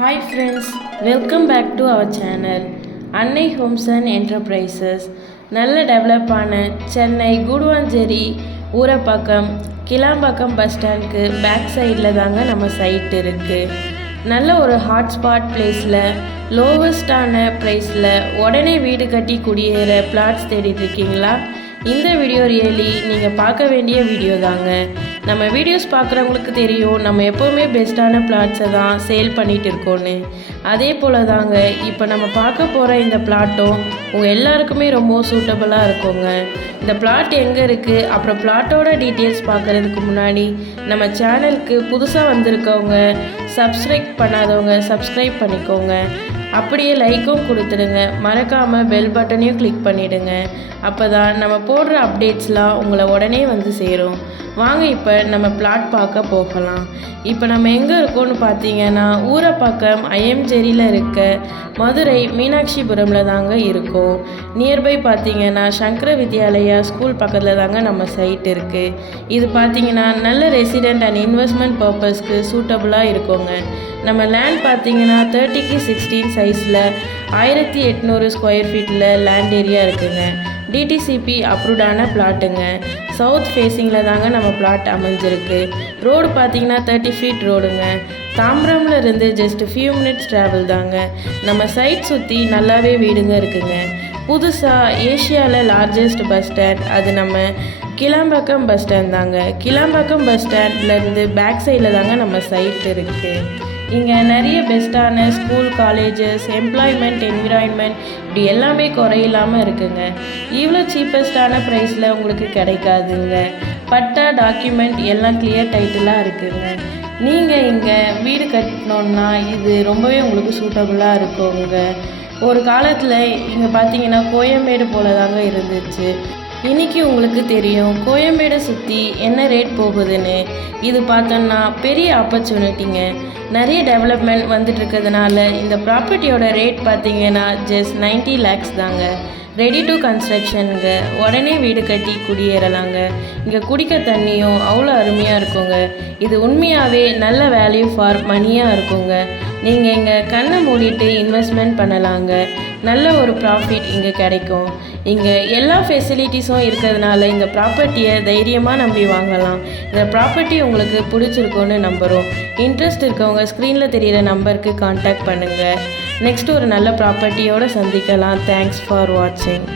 Hi friends, welcome back to our channel Annai Homes and Enterprises. நல்ல டெவலப்பான Chennai Guduvancheri Urapakkam Kilambakkam bus ஸ்டாண்ட்க்கு back சைடில் தாங்க நம்ம side இருக்குது. நல்ல ஒரு ஹாட்ஸ்பாட் பிளேஸில் லோவஸ்டான ப்ரைஸில் உடனே வீடு கட்டி குடியேற பிளாட்ஸ் தேடிட்டு இருக்கீங்களா? இந்த வீடியோ ரியலி நீங்கள் பார்க்க வேண்டிய வீடியோ தாங்க. நம்ம வீடியோஸ் பார்க்குறவங்களுக்கு தெரியும் நம்ம எப்போவுமே பெஸ்ட்டான பிளாட்ஸை தான் சேல் பண்ணிகிட்டு இருக்கோன்னு. அதே போல் தாங்க இப்போ நம்ம பார்க்க போகிற இந்த பிளாட்டும் உங்கள் எல்லாருக்குமே ரொம்ப சூட்டபுளாக இருக்குங்க. இந்த பிளாட் எங்கே இருக்குது, அப்புறம் பிளாட்டோட டீட்டெயில்ஸ் பார்க்குறதுக்கு முன்னாடி நம்ம சேனலுக்கு புதுசாக வந்திருக்கவங்க சப்ஸ்கிரைப் பண்ணாதவங்க சப்ஸ்கிரைப் பண்ணிக்கோங்க. அப்படியே லைக்கும் கொடுத்துடுங்க. மறக்காமல் பெல் பட்டனையும் கிளிக் பண்ணிவிடுங்க. அப்போ தான் நம்ம போடுற அப்டேட்ஸ்லாம் உங்களை உடனே வந்து சேரும். வாங்க இப்போ நம்ம பிளாட் பார்க்க போகலாம். இப்போ நம்ம எங்கே இருக்கோன்னு பார்த்தீங்கன்னா ஊரப்பாக்கம் ஐஎம்ஜேரியில் இருக்க மதுரை மீனாட்சிபுரமில் தாங்க இருக்கோம். நியர்பை பார்த்தீங்கன்னா சங்கர வித்யாலயா ஸ்கூல் பக்கத்தில் தாங்க நம்ம சைட் இருக்குது. இது பார்த்தீங்கன்னா நல்ல ரெசிடெண்ட் அண்ட் இன்வெஸ்ட்மெண்ட் பர்பஸ்க்கு சூட்டபுளாக இருக்குங்க. நம்ம லேண்ட் பார்த்தீங்கன்னா 30x16 சைஸில் 1800 ஸ்கொயர் ஃபீட்டில் லேண்ட் ஏரியா இருக்குங்க. டிடிசிபி அப்ரூவ்டான பிளாட்டுங்க. சவுத் ஃபேஸிங்கில் தாங்க நம்ம பிளாட் அமைஞ்சிருக்கு. ரோடு பார்த்தீங்கன்னா 30 ஃபீட் ரோடுங்க. தாம்பரம்ல இருந்து ஜஸ்ட் ஃபியூ மினிட்ஸ் ட்ராவல் தாங்க. நம்ம சைட் சுற்றி நல்லாவே வீடுங்க இருக்குங்க. புதுசாக ஏஷியாவில் லார்ஜஸ்ட் பஸ் ஸ்டாண்ட் அது நம்ம கிளாம்பாக்கம் பஸ் ஸ்டாண்ட் தாங்க. கிளாம்பாக்கம் பஸ் ஸ்டாண்ட்லேருந்து பேக் சைடில் தாங்க நம்ம சைட் இருக்குது. இங்கே நிறைய பெஸ்ட்டான ஸ்கூல், காலேஜஸ், எம்ப்ளாய்மெண்ட், என்விரான்மெண்ட் இப்படி எல்லாமே குறையில்லாமல் இருக்குங்க. இவ்வளோ சீப்பஸ்டான ப்ரைஸில் உங்களுக்கு கிடைக்காதுங்க. பட்டா, டாக்குமெண்ட் எல்லாம் கிளியர் டைட்டிலாக இருக்குங்க. நீங்கள் இங்கே வீடு கட்டணுன்னா இது ரொம்பவே உங்களுக்கு சூட்டபுளாக இருக்குங்க. ஒரு காலத்தில் இங்கே பார்த்தீங்கன்னா கோயம்பேடு போல தாங்க இருந்துச்சு. இன்றைக்கி உங்களுக்கு தெரியும் கோயம்பேடை சுற்றி என்ன ரேட் போகுதுன்னு. இது பார்த்தோன்னா பெரிய ஆப்பர்ச்சுனிட்டிங்க. நிறைய டெவலப்மெண்ட் வந்துட்டுருக்கிறதுனால இந்த ப்ராப்பர்ட்டியோட ரேட் பார்த்தீங்கன்னா ஜஸ்ட் 90 lakhs தாங்க. ரெடி டு கன்ஸ்ட்ரக்ஷனுங்க. உடனே வீடு கட்டி குடியேறலாங்க. இங்கே குடிக்க தண்ணியும் அவ்வளோ அருமையாக இருக்குங்க. இது உண்மையாகவே நல்ல வேல்யூ ஃபார் மணியாக இருக்குங்க. நீங்கள் இங்கே கண்ணை மூடிட்டு இன்வெஸ்ட்மெண்ட் பண்ணலாங்க. நல்ல ஒரு ப்ராஃபிட் இங்கே கிடைக்கும். இங்கே எல்லா ஃபெசிலிட்டிஸும் இருக்கிறதுனால இந்த ப்ராப்பர்ட்டியை தைரியமாக நம்பி வாங்கலாம். இந்த ப்ராப்பர்ட்டி உங்களுக்கு பிடிச்சிருக்கோன்னு நம்புகிறோம். இன்ட்ரெஸ்ட் இருக்கவங்க ஸ்க்ரீனில் தெரிகிற நம்பருக்கு கான்டாக்ட் பண்ணுங்கள். நெக்ஸ்ட் ஒரு நல்ல ப்ராப்பர்ட்டியோடு சந்திக்கலாம். தேங்க்ஸ் ஃபார் வாட்சிங்.